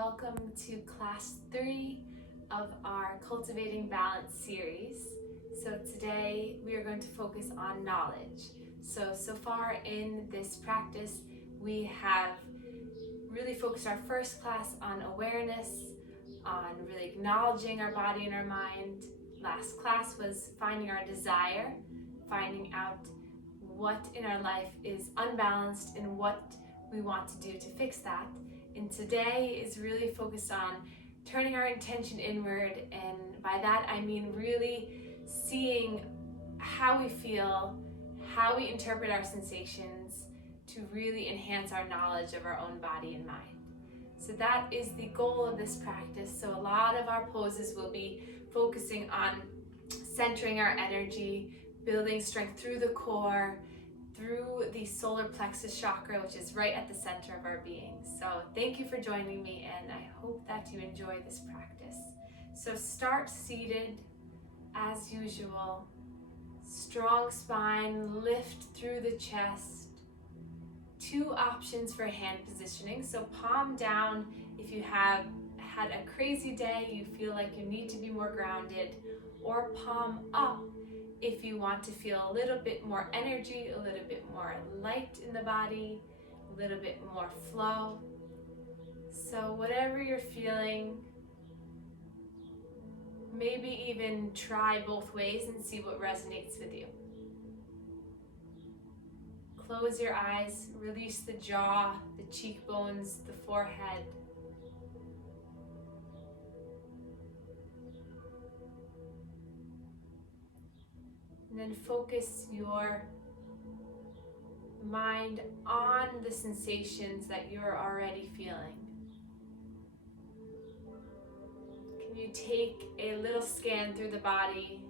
welcome to class 3 of our Cultivating Balance series. So today we are going to focus on knowledge. So far in this practice, we have really focused our first class on awareness, on really acknowledging our body and our mind. Last class was finding our desire, finding out what in our life is unbalanced and what we want to do to fix that. And today is really focused on turning our intention inward, and by that I mean really seeing how we feel, how we interpret our sensations to really enhance our knowledge of our own body and mind. So that is the goal of this practice. So a lot of our poses will be focusing on centering our energy, building strength through the core, through the solar plexus chakra, which is right at the center of our being. So thank you for joining me, and I hope that you enjoy this practice. So start seated as usual. Strong spine, lift through the chest. 2 options for hand positioning. So palm down if you have had a crazy day, you feel like you need to be more grounded, or palm up if you want to feel a little bit more energy, a little bit more light in the body, a little bit more flow. So whatever you're feeling, maybe even try both ways and see what resonates with you. Close your eyes, release the jaw, the cheekbones, the forehead. And then focus your mind on the sensations that you're already feeling. Can you take a little scan through the body?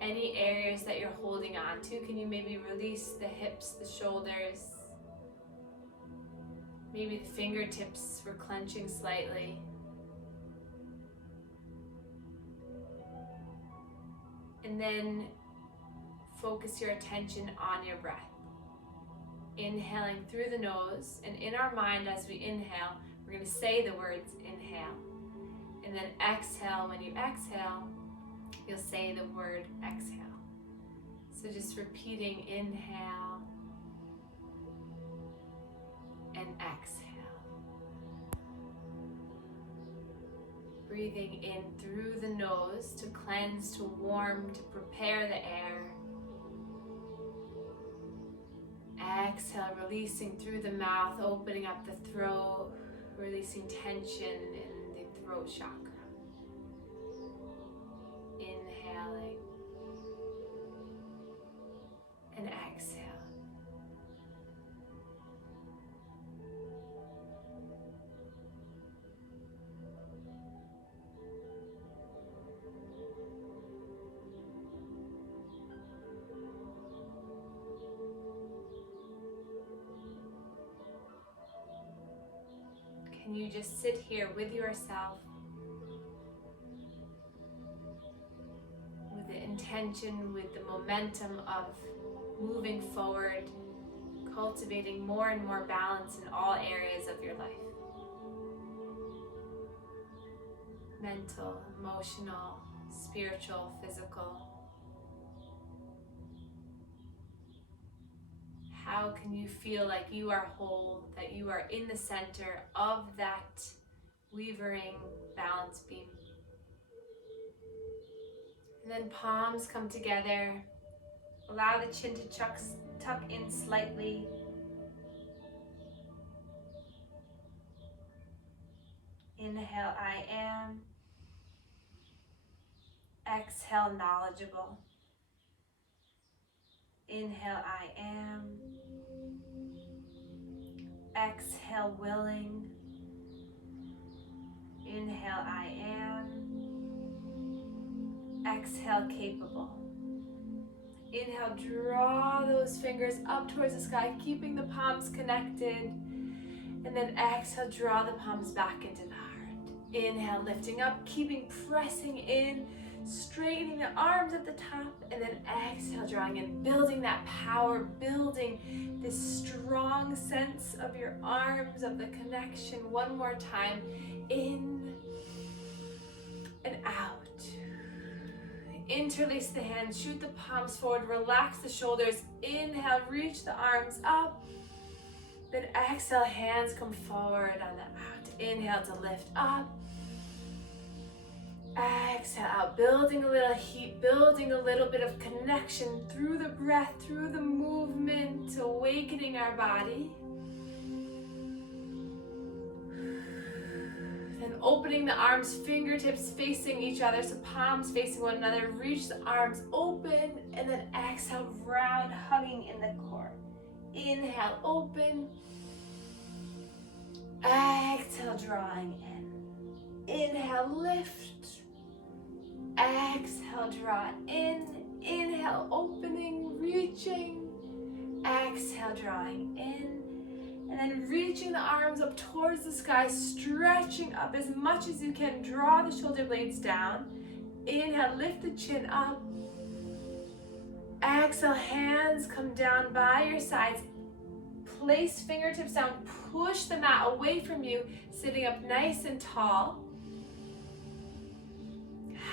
Any areas that you're holding on to? Can you maybe release the hips, the shoulders? Maybe the fingertips were clenching slightly. And then focus your attention on your breath. Inhaling through the nose, and in our mind as we inhale, we're going to say the words inhale. And then exhale, when you exhale, you'll say the word exhale. So just repeating inhale and exhale. Breathing in through the nose to cleanse, to warm, to prepare the air. Exhale, releasing through the mouth, opening up the throat, releasing tension in the throat chakra. Inhaling and exhale. Can you just sit here with yourself, with the intention, with the momentum of moving forward, cultivating more and more balance in all areas of your life? Mental, emotional, spiritual, physical. How can you feel like you are whole, that you are in the center of that wavering balance beam? And then palms come together. Allow the chin to tuck in slightly. Inhale, I am. Exhale, knowledgeable. Inhale, I am. Exhale, willing. Inhale, I am. Exhale, capable. Inhale, draw those fingers up towards the sky, keeping the palms connected. And then exhale, draw the palms back into the heart. Inhale, lifting up, pressing in, straightening the arms at the top, and then exhale, drawing in, building that power, building this strong sense of your arms, of the connection. One more time, in and out. Interlace the hands, shoot the palms forward, relax the shoulders. Inhale, reach the arms up. Then exhale, hands come forward on the out. Inhale to lift up. Exhale out, building a little heat, building a little bit of connection through the breath, through the movement, awakening our body. Then opening the arms, fingertips facing each other, so palms facing one another. Reach the arms open, and then exhale, round, hugging in the core. Inhale, open. Exhale, drawing in. Inhale, lift. Exhale, draw in. Inhale, opening, reaching. Exhale, drawing in. And then reaching the arms up towards the sky, stretching up as much as you can. Draw the shoulder blades down. Inhale, lift the chin up. Exhale, hands come down by your sides. Place fingertips down, push the mat away from you, sitting up nice and tall.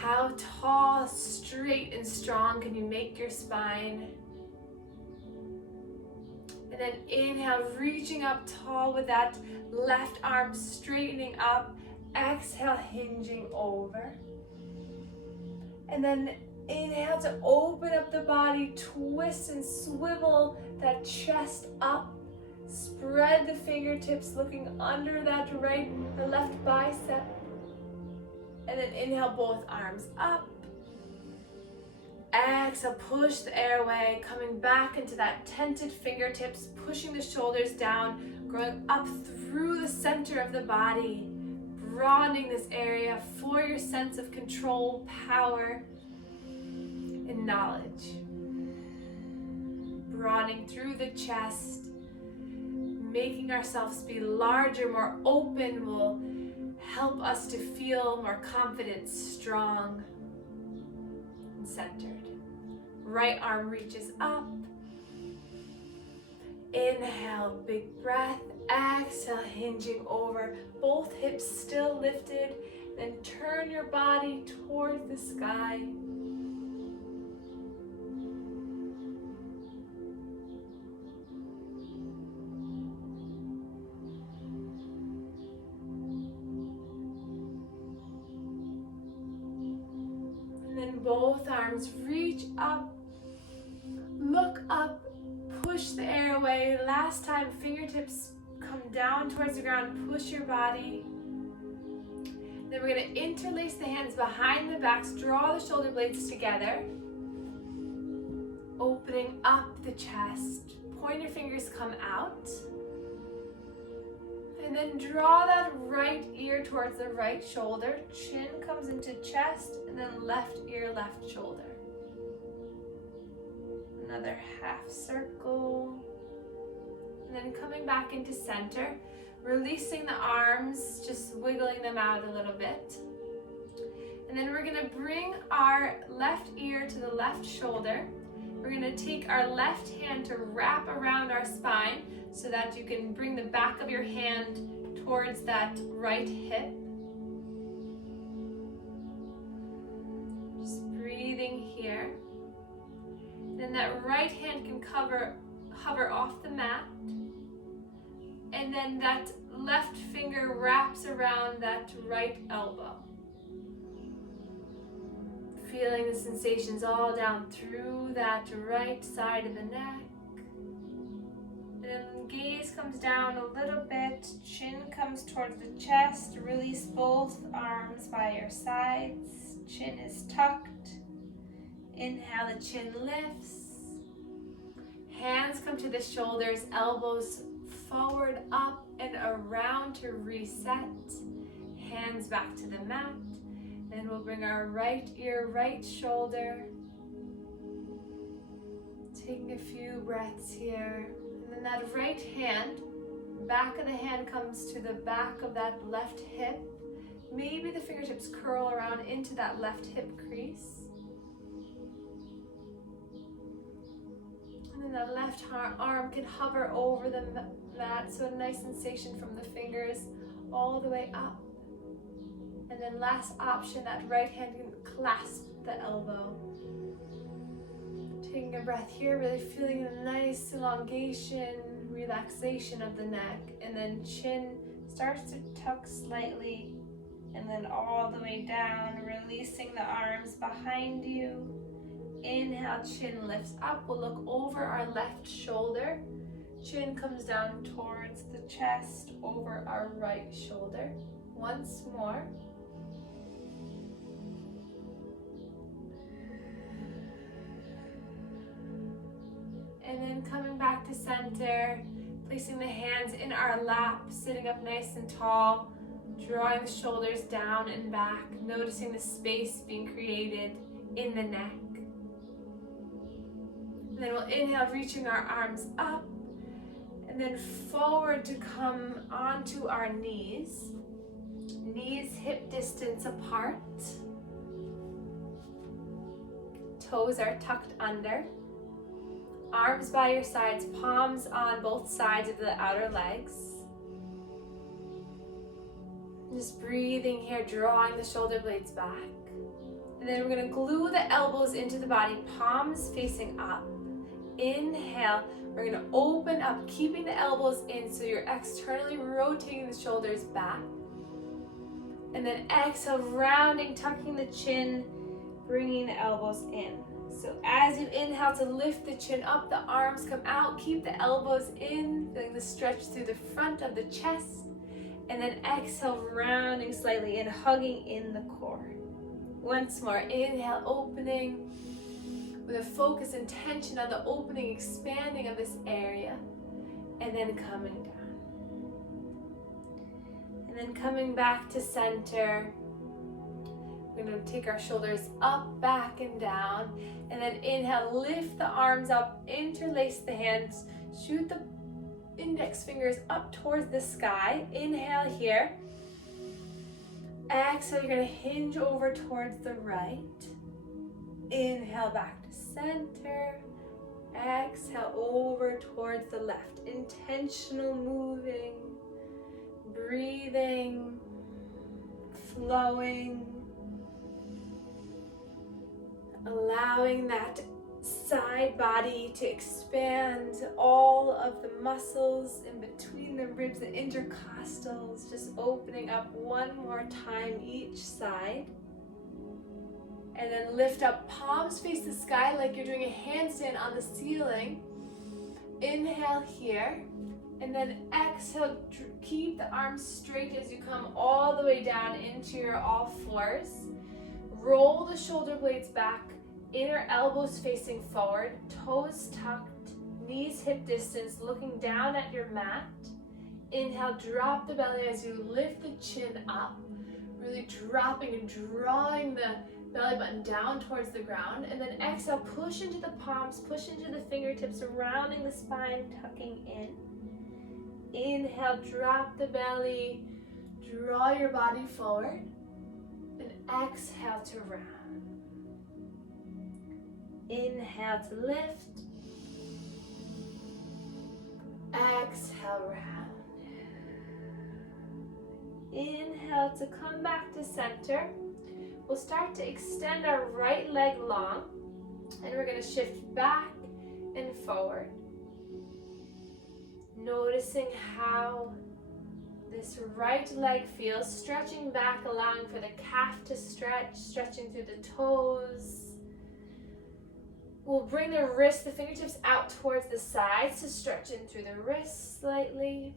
How tall, straight, and strong can you make your spine? And then inhale, reaching up tall with that left arm straightening up. Exhale, hinging over. And then inhale to open up the body, twist and swivel that chest up. Spread the fingertips, looking under the left bicep. And then inhale, both arms up. Exhale, push the air away, coming back into that tented fingertips, pushing the shoulders down, growing up through the center of the body, broadening this area for your sense of control, power, and knowledge. Broadening through the chest, making ourselves be larger, more open will help us to feel more confident, strong, and centered. Right arm reaches up. Inhale, big breath. Exhale, hinging over. Both hips still lifted. Then turn your body towards the sky. Both arms reach up, look up, push the air away. Last time, fingertips come down towards the ground, push your body. Then we're going to interlace the hands behind the backs, draw the shoulder blades together, opening up the chest. Pointer fingers come out. And then draw that right ear towards the right shoulder. Chin comes into chest, and then left ear, left shoulder. Another half circle. And then coming back into center, releasing the arms, just wiggling them out a little bit. And then we're gonna bring our left ear to the left shoulder. We're gonna take our left hand to wrap around our spine, so that you can bring the back of your hand towards that right hip. Just breathing here. Then that right hand can hover off the mat. And then that left finger wraps around that right elbow. Feeling the sensations all down through that right side of the neck. Then gaze comes down a little bit, chin comes towards the chest, release both arms by your sides, chin is tucked, inhale, the chin lifts, hands come to the shoulders, elbows forward, up and around to reset, hands back to the mat, then we'll bring our right ear, right shoulder, taking a few breaths here. And that right hand, back of the hand comes to the back of that left hip. Maybe the fingertips curl around into that left hip crease. And then that left arm can hover over the mat, so a nice sensation from the fingers all the way up. And then last option, that right hand can clasp the elbow. Taking a breath here, really feeling a nice elongation, relaxation of the neck. And then chin starts to tuck slightly, and then all the way down, releasing the arms behind you. Inhale, chin lifts up. We'll look over our left shoulder. Chin comes down towards the chest, over our right shoulder. Once more. And then coming back to center, placing the hands in our lap, sitting up nice and tall, drawing the shoulders down and back, noticing the space being created in the neck. And then we'll inhale, reaching our arms up, and then forward to come onto our knees. Knees hip distance apart. Toes are tucked under. Arms by your sides, palms on both sides of the outer legs. Just breathing here, drawing the shoulder blades back. And then we're going to glue the elbows into the body, palms facing up. Inhale, we're going to open up, keeping the elbows in so you're externally rotating the shoulders back. And then exhale, rounding, tucking the chin, bringing the elbows in. So as you inhale to lift the chin up, the arms come out, keep the elbows in, feeling the stretch through the front of the chest. And then exhale, rounding slightly and hugging in the core. Once more, inhale, opening with a focus and tension on the opening, expanding of this area. And then coming down. And then coming back to center. We're going to take our shoulders up, back, and down. And then inhale, lift the arms up, interlace the hands, shoot the index fingers up towards the sky. Inhale here. Exhale, you're going to hinge over towards the right. Inhale, back to center. Exhale, over towards the left. Intentional moving, breathing, flowing. Allowing that side body to expand, all of the muscles in between the ribs, the intercostals, just opening up one more time each side. And then lift up, palms face the sky like you're doing a handstand on the ceiling. Inhale here, and then exhale, keep the arms straight as you come all the way down into your all fours. Roll the shoulder blades back, inner elbows facing forward, toes tucked, knees hip distance, looking down at your mat. Inhale, drop the belly as you lift the chin up, really dropping and drawing the belly button down towards the ground. And then exhale, push into the palms, push into the fingertips, rounding the spine, tucking in. Inhale, drop the belly, draw your body forward. Exhale to round. Inhale to lift. Exhale, round. Inhale to come back to center. We'll start to extend our right leg long, and we're going to shift back and forward. Noticing how this right leg feels, stretching back, allowing for the calf to stretch, stretching through the toes. We'll bring the wrists, the fingertips out towards the sides to stretch in through the wrists slightly.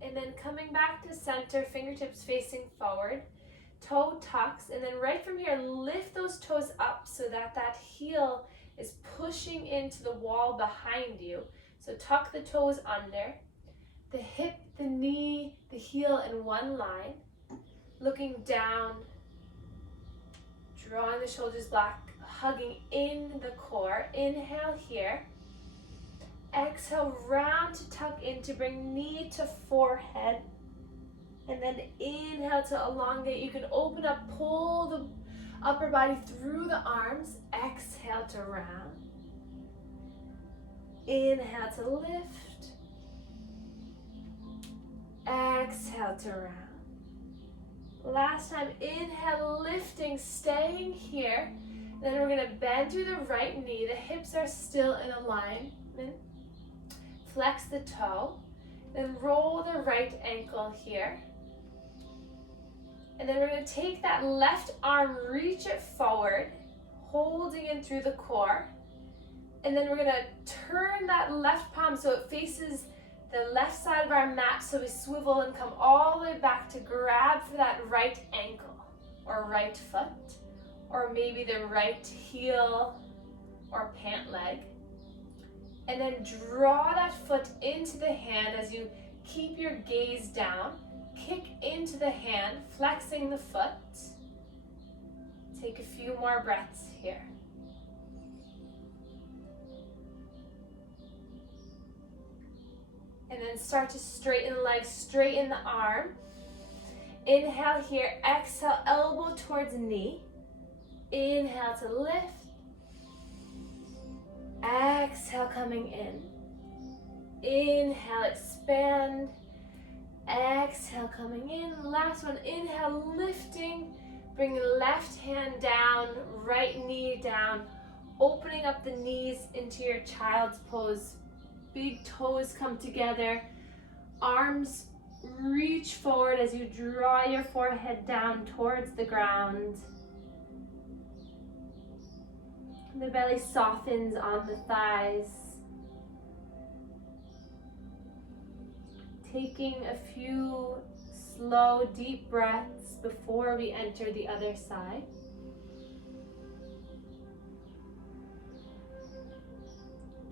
And then coming back to center, fingertips facing forward, toe tucks, and then right from here, lift those toes up so that that heel is pushing into the wall behind you. So tuck the toes under. The hip, the knee, the heel in one line, looking down, drawing the shoulders back, hugging in the core. Inhale here. Exhale, round to tuck in to bring knee to forehead. And then inhale to elongate. You can open up, pull the upper body through the arms. Exhale to round. Inhale to lift. Exhale to round. Last time, inhale, lifting, staying here. Then we're gonna bend through the right knee. The hips are still in alignment. Flex the toe. Then roll the right ankle here. And then we're gonna take that left arm, reach it forward, holding in through the core. And then we're gonna turn that left palm so it faces the left side of our mat, so we swivel and come all the way back to grab for that right ankle or right foot, or maybe the right heel or pant leg. And then draw that foot into the hand as you keep your gaze down. Kick into the hand, flexing the foot. Take a few more breaths here. And then start to straighten the legs, straighten the arm. Inhale here, exhale, elbow towards knee. Inhale to lift. Exhale, coming in. Inhale, expand. Exhale, coming in. Last one, inhale, lifting. Bring the left hand down, right knee down. Opening up the knees into your child's pose. Big toes come together. Arms reach forward as you draw your forehead down towards the ground. The belly softens on the thighs. Taking a few slow, deep breaths before we enter the other side.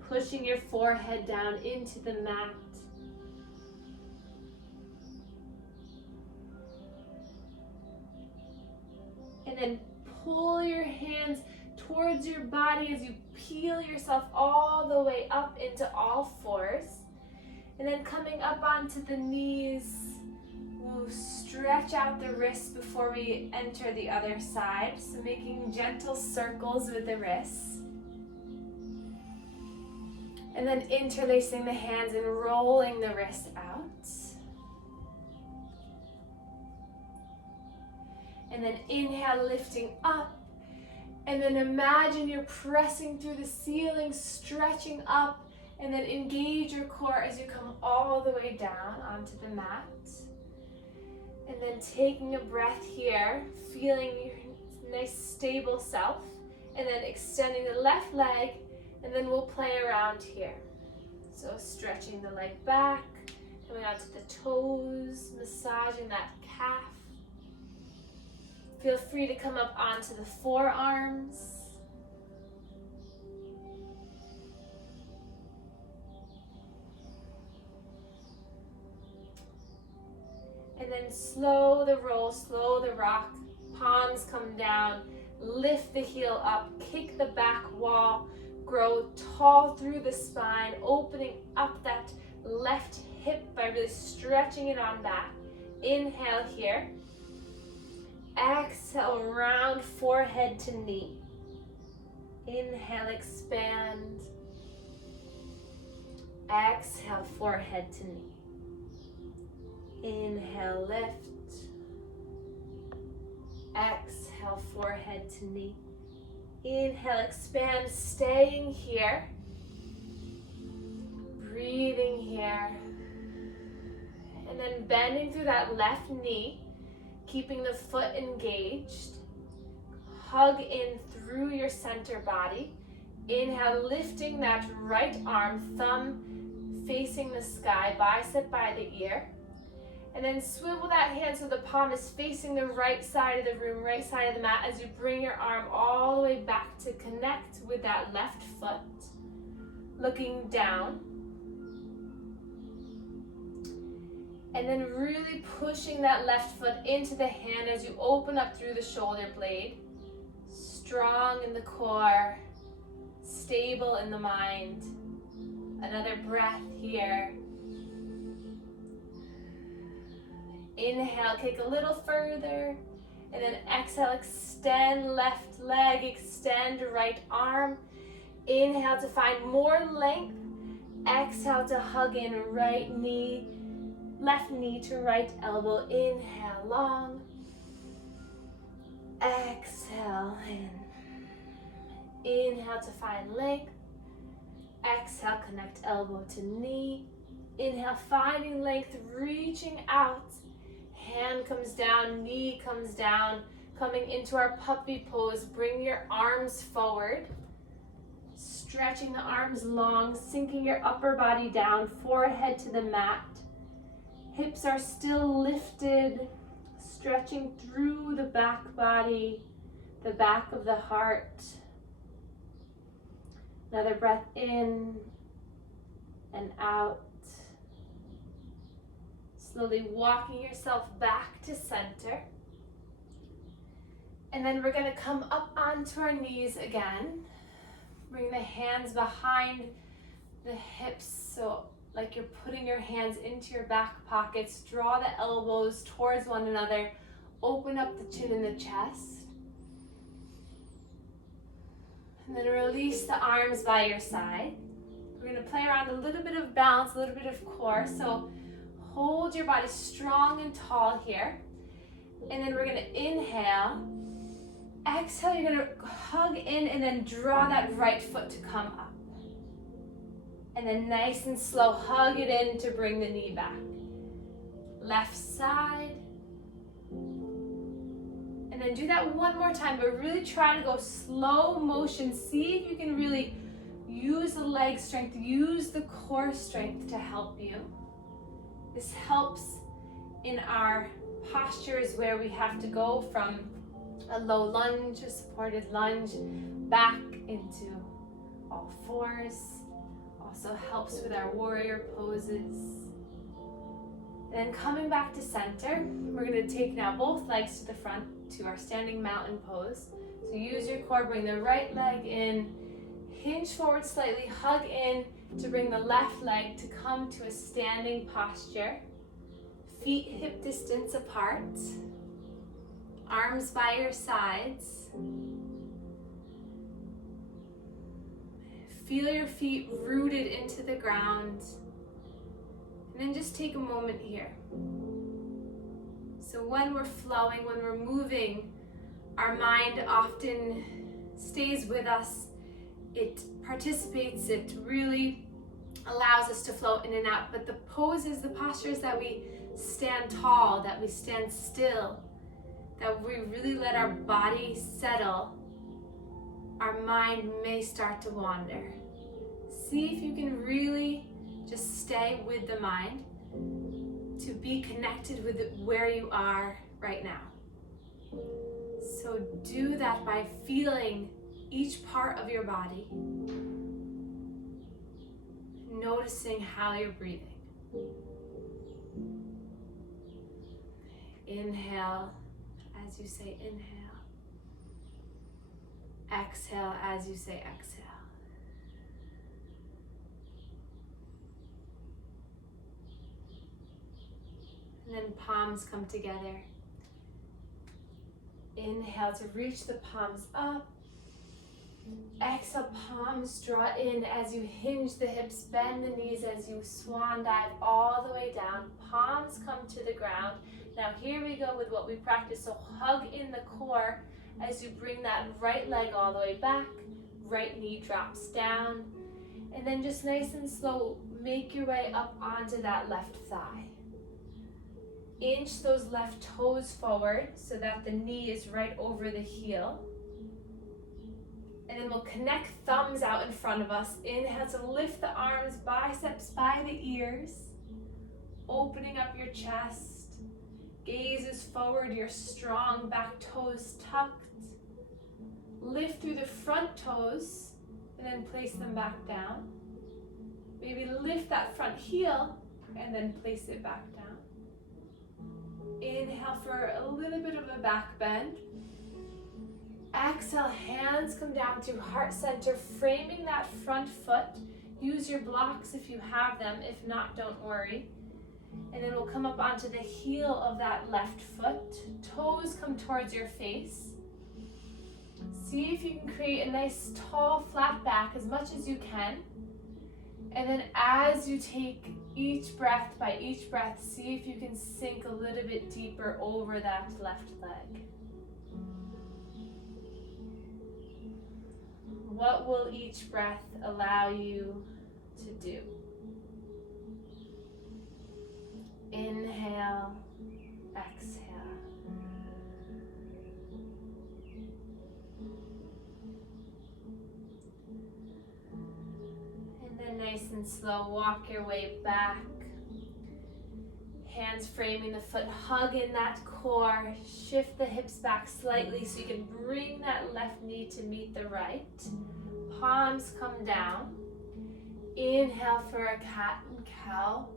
Pushing your forehead down into the mat. And then pull your hands towards your body as you peel yourself all the way up into all fours. And then coming up onto the knees, we'll stretch out the wrists before we enter the other side. So making gentle circles with the wrists. And then interlacing the hands and rolling the wrist out. And then inhale, lifting up. And then imagine you're pressing through the ceiling, stretching up. And then engage your core as you come all the way down onto the mat. And then taking a breath here, feeling your nice stable self. And then extending the left leg. And then we'll play around here. So stretching the leg back, coming out to the toes, massaging that calf. Feel free to come up onto the forearms. And then slow the roll, slow the rock. Palms come down, lift the heel up, kick the back wall. Grow tall through the spine, opening up that left hip by really stretching it on back. Inhale here. Exhale, round forehead to knee. Inhale, expand. Exhale, forehead to knee. Inhale, lift. Exhale, forehead to knee. Inhale, expand, staying here. Breathing here. And then bending through that left knee, keeping the foot engaged. Hug in through your center body. Inhale, lifting that right arm, thumb facing the sky, bicep by the ear. And then swivel that hand so the palm is facing the right side of the room, right side of the mat as you bring your arm all the way back to connect with that left foot. Looking down. And then really pushing that left foot into the hand as you open up through the shoulder blade. Strong in the core, stable in the mind. Another breath here. Inhale, kick a little further. And then exhale, extend left leg, extend right arm. Inhale to find more length. Exhale to hug in right knee, left knee to right elbow. Inhale long. Exhale in. Inhale to find length. Exhale, connect elbow to knee. Inhale, finding length, reaching out. Hand comes down, knee comes down. Coming into our puppy pose, bring your arms forward. Stretching the arms long, sinking your upper body down, forehead to the mat. Hips are still lifted, stretching through the back body, the back of the heart. Another breath in and out. Slowly walking yourself back to center. And then we're going to come up onto our knees again. Bring the hands behind the hips, so like you're putting your hands into your back pockets. Draw the elbows towards one another. Open up the chin and the chest. And then release the arms by your side. We're going to play around a little bit of balance, a little bit of core. So hold your body strong and tall here. And then we're going to inhale. Exhale, you're going to hug in and then draw that right foot to come up. And then nice and slow, hug it in to bring the knee back. Left side. And then do that one more time, but really try to go slow motion. See if you can really use the leg strength, use the core strength to help you. This helps in our postures where we have to go from a low lunge, a supported lunge, back into all fours. Also helps with our warrior poses. Then coming back to center, we're going to take now both legs to the front to our standing mountain pose. So use your core, bring the right leg in, hinge forward slightly, hug in to bring the left leg to come to a standing posture. Feet hip distance apart. Arms by your sides. Feel your feet rooted into the ground. And then just take a moment here. So when we're flowing, when we're moving, our mind often stays with us. It participates, it really allows us to flow in and out. But the poses, the postures that we stand tall, that we stand still, that we really let our body settle, our mind may start to wander. See if you can really just stay with the mind to be connected with where you are right now. So do that by feeling each part of your body, noticing how you're breathing. Inhale as you say inhale. Exhale as you say exhale. And then palms come together. Inhale to reach the palms up. Exhale, palms draw in as you hinge the hips, bend the knees as you swan dive all the way down. Palms come to the ground. Now here we go with what we practice. So hug in the core as you bring that right leg all the way back. Right knee drops down. And then just nice and slow, make your way up onto that left thigh. Inch those left toes forward so that the knee is right over the heel. And then we'll connect thumbs out in front of us. Inhale to lift the arms, biceps by the ears. Opening up your chest. Gazes forward, your strong back toes tucked. Lift through the front toes and then place them back down. Maybe lift that front heel and then place it back down. Inhale for a little bit of a back bend. Exhale, hands come down to heart center, framing that front foot. Use your blocks if you have them. If not, don't worry. And then we'll come up onto the heel of that left foot. Toes come towards your face. See if you can create a nice tall flat back as much as you can. And then as you take each breath, by each breath, see if you can sink a little bit deeper over that left leg. What will each breath allow you to do? Inhale, exhale. And then nice and slow, walk your way back. Hands framing the foot, hug in that core. Shift the hips back slightly so you can bring that left knee to meet the right. Palms come down. Inhale for a cat and cow.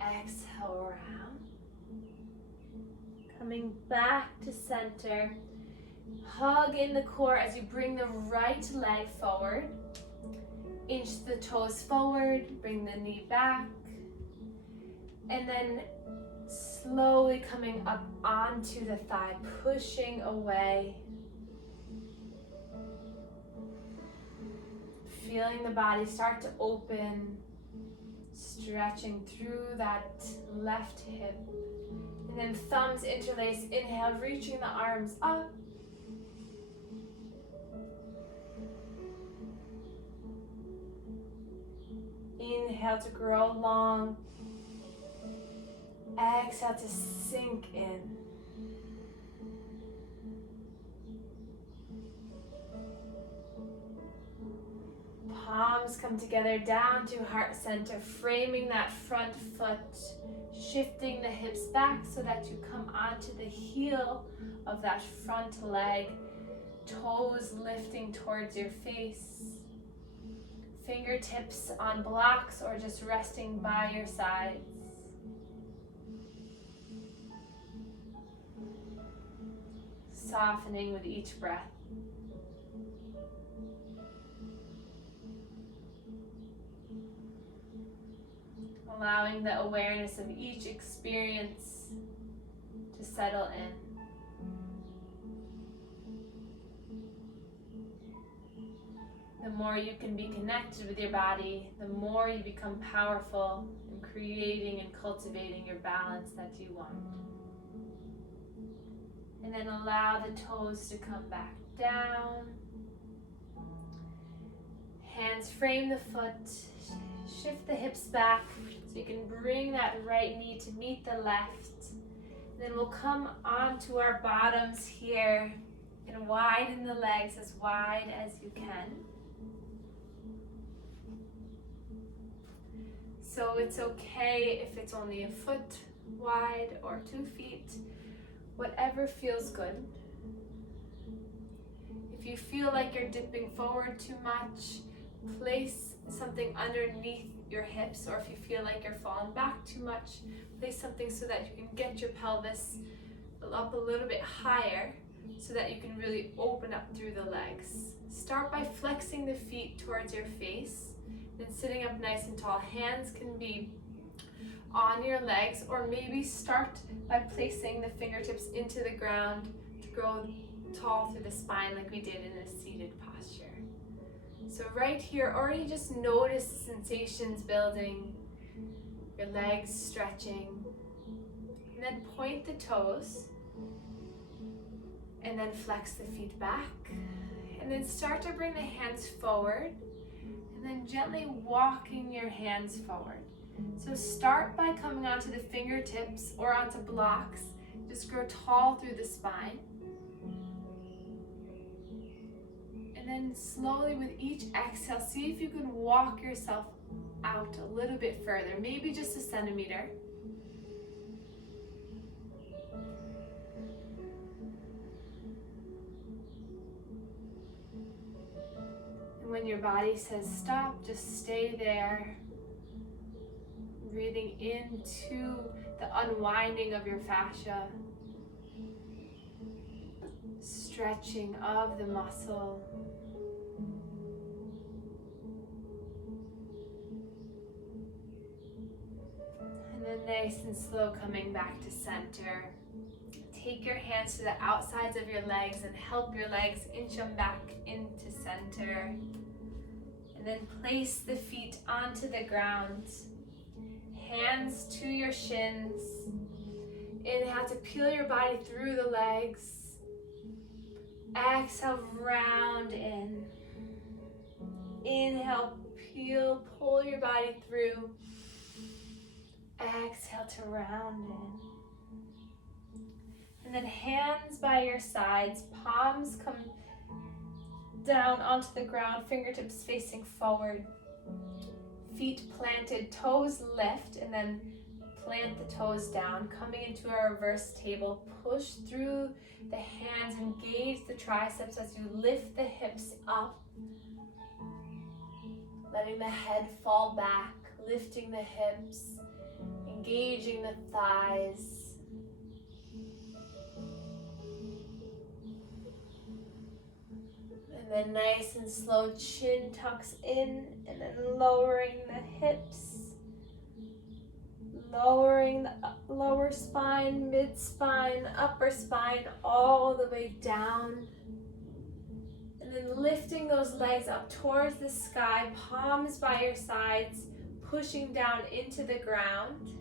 Exhale around. Coming back to center. Hug in the core as you bring the right leg forward. Inch the toes forward, bring the knee back. And then slowly coming up onto the thigh, pushing away. Feeling the body start to open. Stretching through that left hip. And then thumbs interlace. Inhale, reaching the arms up. Inhale to grow long. Exhale to sink in. Palms come together down to heart center, framing that front foot, shifting the hips back so that you come onto the heel of that front leg, toes lifting towards your face, fingertips on blocks or just resting by your sides. Softening with each breath. Allowing the awareness of each experience to settle in. The more you can be connected with your body, the more you become powerful in creating and cultivating your balance that you want. And then allow the toes to come back down. Hands frame the foot. Shift the hips back so you can bring that right knee to meet the left. Then we'll come onto our bottoms here and widen the legs as wide as you can. So it's okay if it's only a foot wide or 2 feet, whatever feels good. If you feel like you're dipping forward too much, place something underneath your hips, or if you feel like you're falling back too much, place something so that you can get your pelvis up a little bit higher so that you can really open up through the legs. Start by flexing the feet towards your face, then sitting up nice and tall. Hands can be on your legs, or maybe start by placing the fingertips into the ground to grow tall through the spine like we did in a seated posture. So right here, already just notice the sensations building, your legs stretching, and then point the toes, and then flex the feet back, and then start to bring the hands forward, and then gently walking your hands forward. So start by coming onto the fingertips or onto blocks, just grow tall through the spine. And then slowly with each exhale, see if you can walk yourself out a little bit further, maybe just 1 centimeter. And when your body says stop, just stay there, breathing into the unwinding of your fascia, stretching of the muscle. And then Nice and slow coming back to center. Take your hands to the outsides of your legs and help your legs inch them back into center. And then place the feet onto the ground. Hands to your shins. Inhale to peel your body through the legs. Exhale, round in. Inhale, peel, pull your body through. Exhale to round in. And then hands by your sides, palms come down onto the ground, fingertips facing forward. Feet planted, toes lift, and then plant the toes down. Coming into a reverse table, push through the hands, engage the triceps as you lift the hips up. Letting the head fall back, lifting the hips, engaging the thighs. And then nice and slow, chin tucks in, and then lowering the hips. Lowering the lower spine, mid spine, upper spine, all the way down. And then lifting those legs up towards the sky, palms by your sides, pushing down into the ground.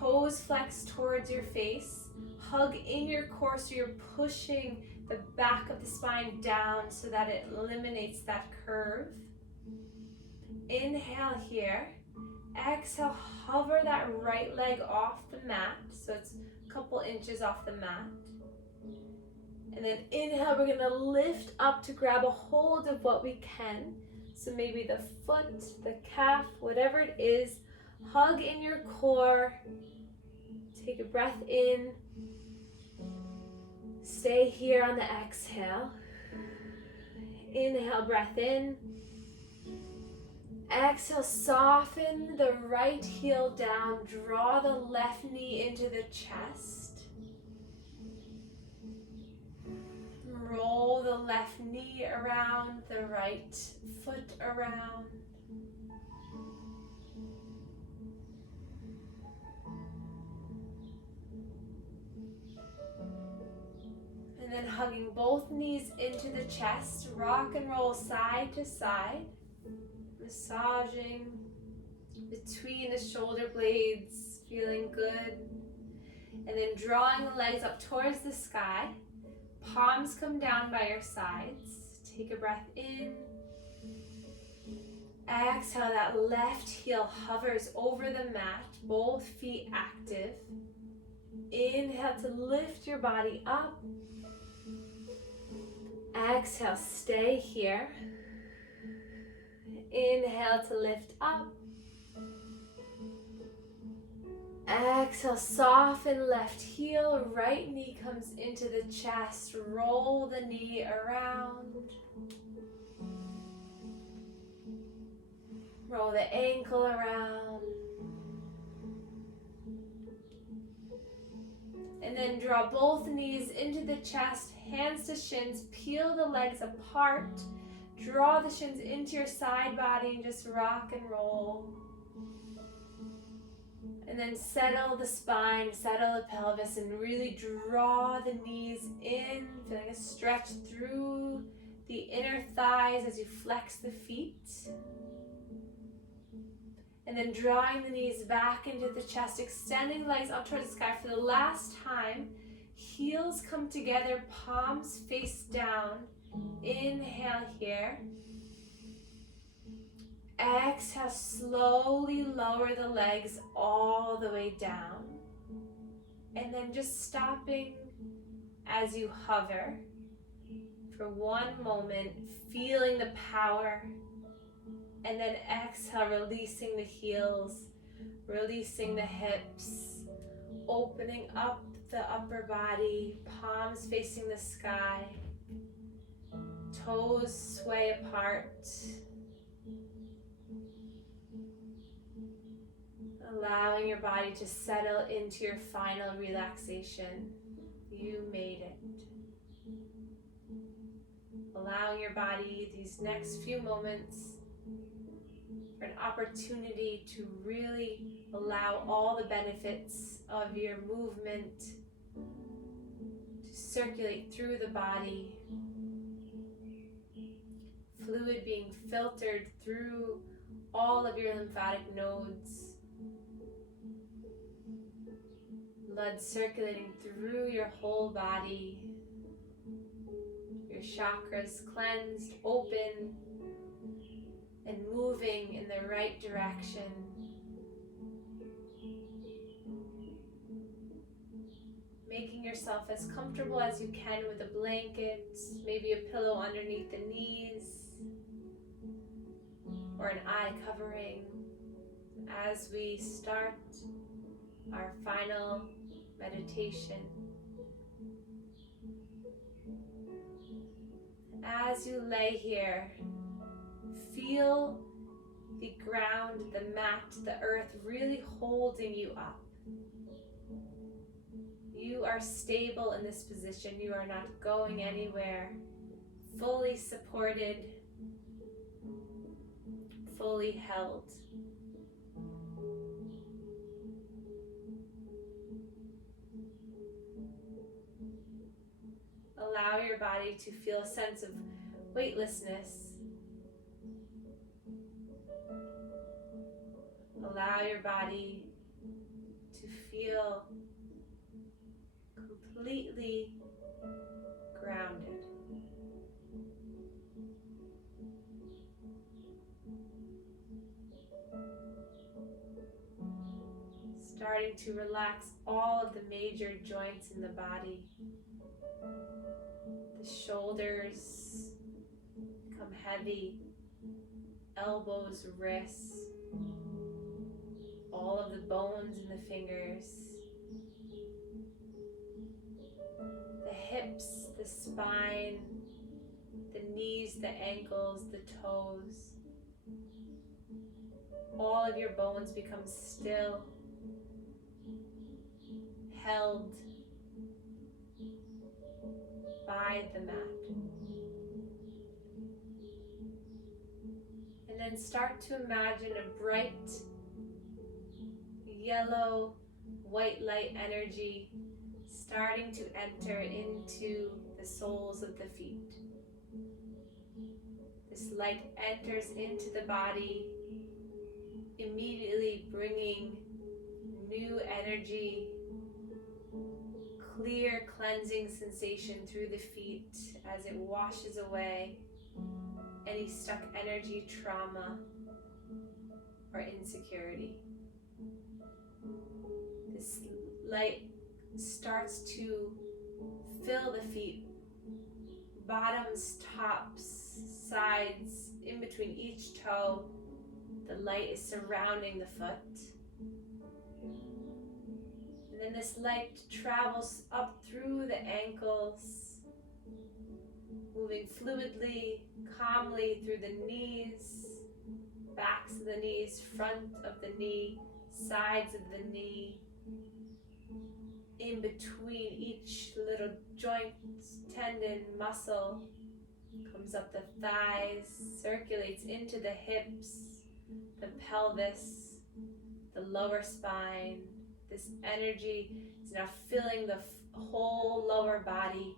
Toes flex towards your face. Hug in your core so you're pushing the back of the spine down so that it eliminates that curve. Inhale here. Exhale, hover that right leg off the mat, so it's a couple inches off the mat. And then inhale, we're gonna lift up to grab a hold of what we can. So maybe the foot, the calf, whatever it is, hug in your core. Take a breath in. Stay here on the exhale. Inhale, breath in. Exhale, soften the right heel down. Draw the left knee into the chest. Roll the left knee around, the right foot around. And then hugging both knees into the chest, rock and roll side to side. Massaging between the shoulder blades, feeling good. And then drawing the legs up towards the sky. Palms come down by your sides. Take a breath in. Exhale, that left heel hovers over the mat, both feet active. Inhale to lift your body up. Exhale, stay here. Inhale to lift up. Exhale, soften left heel, right knee comes into the chest, roll the knee around. Roll the ankle around. And then draw both knees into the chest, hands to shins, peel the legs apart. Draw the shins into your side body and just rock and roll. And then settle the spine, settle the pelvis, and really draw the knees in, feeling a stretch through the inner thighs as you flex the feet. And then drawing the knees back into the chest, extending the legs up towards the sky for the last time. Heels come together, palms face down. Inhale here. Exhale, slowly lower the legs all the way down. And then just stopping as you hover for one moment, feeling the power. And then exhale, releasing the heels, releasing the hips, opening up the upper body, palms facing the sky, toes sway apart. Allowing your body to settle into your final relaxation. You made it. Allowing your body these next few moments for an opportunity to really allow all the benefits of your movement to circulate through the body. Fluid being filtered through all of your lymphatic nodes. Blood circulating through your whole body. Your chakras cleansed, open, and moving in the right direction. Making yourself as comfortable as you can with a blanket, maybe a pillow underneath the knees, or an eye covering, as we start our final meditation. As you lay here, feel the ground, the mat, the earth really holding you up. You are stable in this position. You are not going anywhere. Fully supported, fully held. Allow your body to feel a sense of weightlessness. Allow your body to feel completely grounded. Starting to relax all of the major joints in the body. The shoulders become heavy, elbows, wrists, all of the bones in the fingers, the hips, the spine, the knees, the ankles, the toes. All of your bones become still, held by the mat. And then start to imagine a bright yellow, white light energy starting to enter into the soles of the feet. This light enters into the body, immediately bringing new energy, clear cleansing sensation through the feet as it washes away any stuck energy, trauma, or insecurity. This light starts to fill the feet, bottoms, tops, sides, in between each toe. The light is surrounding the foot. And then this light travels up through the ankles, moving fluidly, calmly through the knees, backs of the knees, front of the knee, sides of the knee, in between each little joint, tendon, muscle, comes up the thighs, circulates into the hips, the pelvis, the lower spine. This energy is now filling the whole lower body.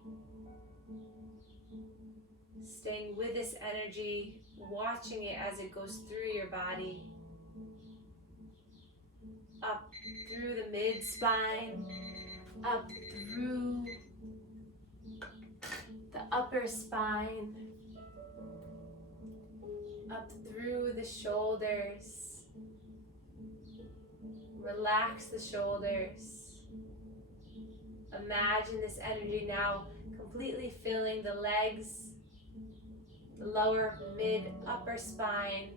Staying with this energy, watching it as it goes through your body, up through the mid-spine, up through the upper spine, up through the shoulders. Relax the shoulders. Imagine this energy now completely filling the legs, the lower, mid, upper spine.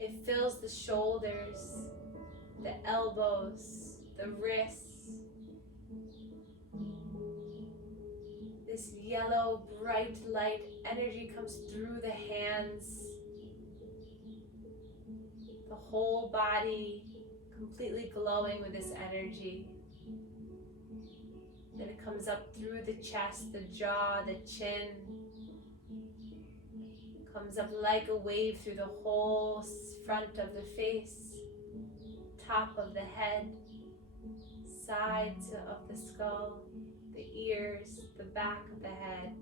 It fills the shoulders, the elbows, the wrists. This yellow, bright light energy comes through the hands, the whole body completely glowing with this energy. Then it comes up through the chest, the jaw, the chin, Comes up like a wave through the whole front of the face, top of the head, sides of the skull, the ears, the back of the head,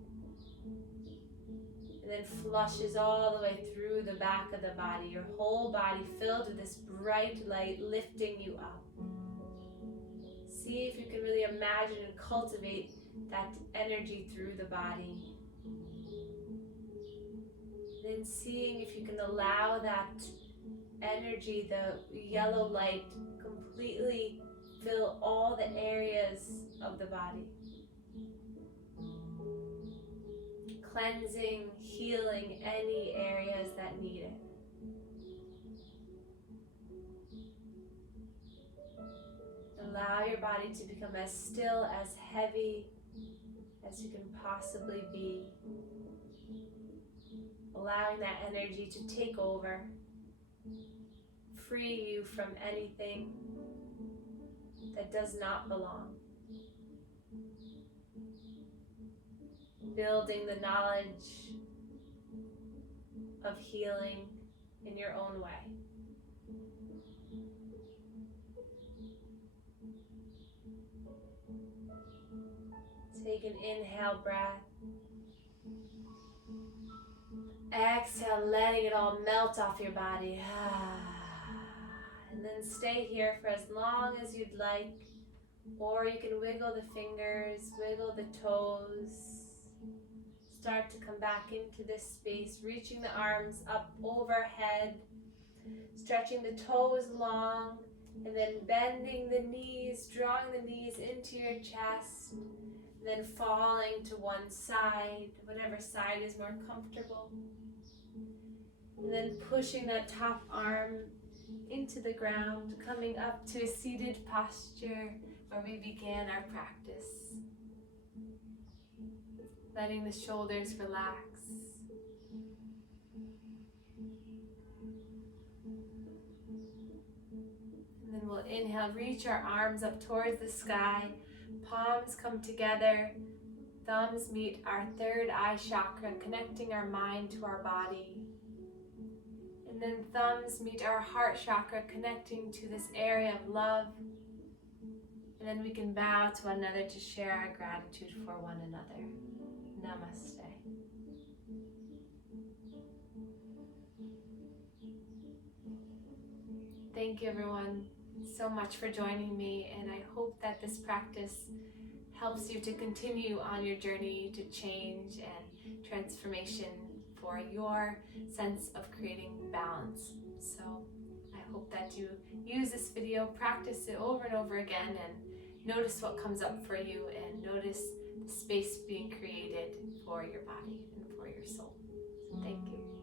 and then flushes all the way through the back of the body, your whole body filled with this bright light lifting you up. See if you can really imagine and cultivate that energy through the body. Then seeing if you can allow that energy, the yellow light, completely fill all the areas of the body. Cleansing, healing any areas that need it. Allow your body to become as still, as heavy as you can possibly be. Allowing that energy to take over, free you from anything that does not belong. Building the knowledge of healing in your own way. Take an inhale breath. Exhale, letting it all melt off your body. And then stay here for as long as you'd like. Or you can wiggle the fingers, wiggle the toes. Start to come back into this space, reaching the arms up overhead. Stretching the toes long. And then bending the knees, drawing the knees into your chest. And then falling to one side, whatever side is more comfortable. And then pushing that top arm into the ground, coming up to a seated posture where we began our practice. Letting the shoulders relax. And then we'll inhale, reach our arms up towards the sky. Palms come together, thumbs meet our third eye chakra, connecting our mind to our body. And then thumbs meet our heart chakra, connecting to this area of love. And then we can bow to one another to share our gratitude for one another. Namaste. Thank you everyone so much for joining me, and I hope that this practice helps you to continue on your journey to change and transformation for your sense of creating balance. So I hope that you use this video, practice it over and over again, and notice what comes up for you, and notice the space being created for your body and for your soul. So thank you.